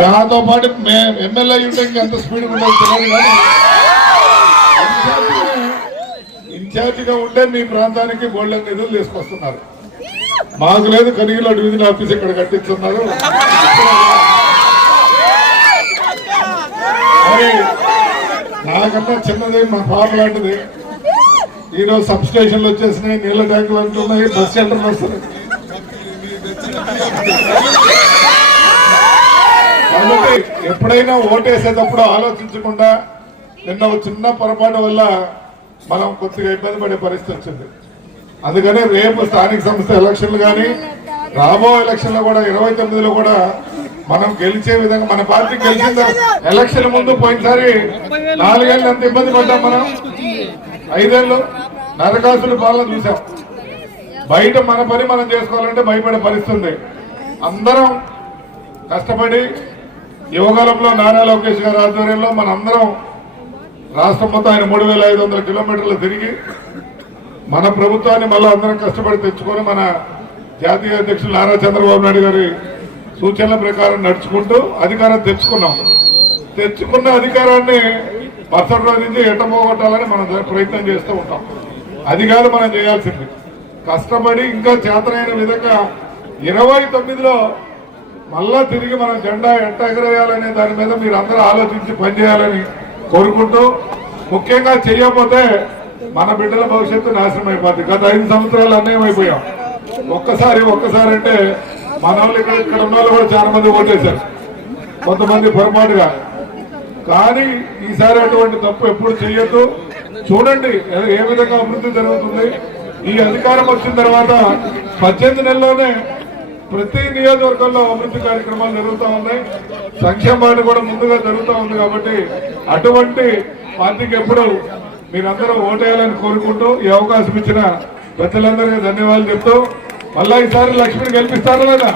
నాతో పాటు ఎమ్మెల్యే ఉంటే ఇంకెంత స్పీడ్ ఉండదు తెలియదు కానీ ఇన్ఛార్జిగా ఉంటే మీ ప్రాంతానికి గోల్డెన్ నిధులు తీసుకొస్తున్నారు. మాకు లేదు, కనిగిలో డివిజన్ ఆఫీస్ ఇక్కడ కట్టిస్తున్నారు. మరి నాకన్నా చిన్నది మా ఫామ్ లాంటిది. ఈరోజు సబ్ స్టేషన్లు వచ్చేసినాయి, నీళ్ళ ట్యాంకులు అంటున్నాయి, బస్ సెంటర్లు వస్తున్నాయి. కాబట్టి ఎప్పుడైనా ఓటేసేటప్పుడు ఆలోచించకుండా నిన్న ఒక చిన్న పొరపాటు వల్ల మనం కొద్దిగా ఇబ్బంది పడే పరిస్థితి వచ్చింది. అందుకని రేపు స్థానిక సంస్థ ఎలక్షన్లు కానీ రాబో ఎలక్షన్లో కూడా 29లో కూడా మనం గెలిచే విధంగా మన పార్టీ గెలిచింది. ఎలక్షన్ ముందు పోయినసారి 4 ఏళ్ళు ఎంత ఇబ్బంది పడ్డాం మనం, 5 ఏళ్ళు నరకాసుల పాలన చూసాం. బయట మన పని మనం చేసుకోవాలంటే భయపడే పరిస్థితి. అందరం కష్టపడి యువకాలంలో నారా లోకేష్ గారి ఆధ్వర్యంలో మనందరం రాష్ట్రం మొత్తం ఆయన 3500 కిలోమీటర్లు తిరిగి మన ప్రభుత్వాన్ని మళ్ళీ అందరం కష్టపడి తెచ్చుకొని మన జాతీయ అధ్యక్షులు నారా చంద్రబాబు నాయుడు గారి సూచనల ప్రకారం నడుచుకుంటూ అధికారం తెచ్చుకున్న అధికారాన్ని మరుసటి రోజు నుంచి ఎట్టపోగొట్టాలని మనం ప్రయత్నం చేస్తూ ఉంటాం. అది కాదు మనం చేయాల్సింది. కష్టపడి ఇంకా చేతనైన విధంగా 29లో మళ్ళా తిరిగి మనం జెండా ఎట్ట ఎగరేయాలనే దాని మీద మీరు అందరూ ఆలోచించి పనిచేయాలని కోరుకుంటూ, ముఖ్యంగా చేయకపోతే మన బిడ్డల భవిష్యత్తు నాశనం అయిపోతుంది. గత 5 సంవత్సరాలు అన్యాయం అయిపోయాం. ఒక్కసారి అంటే మన వాళ్ళు ఇక్కడ ఉన్న వాళ్ళు కూడా చాలా మంది ఓటేశారు, కొంతమంది పొరపాటుగా. కానీ ఈసారి అటువంటి తప్పు ఎప్పుడు చెయ్యొద్దు. చూడండి ఏ విధంగా అభివృద్ధి జరుగుతుంది. ఈ అధికారం వచ్చిన తర్వాత 18 నెలల్లోనే ప్రతి నియోజకవర్గంలో అభివృద్ధి కార్యక్రమాలు జరుగుతూ ఉన్నాయి. సంక్షేమాన్ని కూడా ముందుగా జరుగుతూ ఉంది. కాబట్టి అటువంటి పార్టీకి ఎప్పుడు మీరందరూ ఓటేయాలని కోరుకుంటూ ఈ అవకాశం ఇచ్చిన పెద్దలందరికీ ధన్యవాదాలు చెప్తూ మళ్ళా ఈసారి లక్ష్మిని గెలిపిస్తారా లేదా?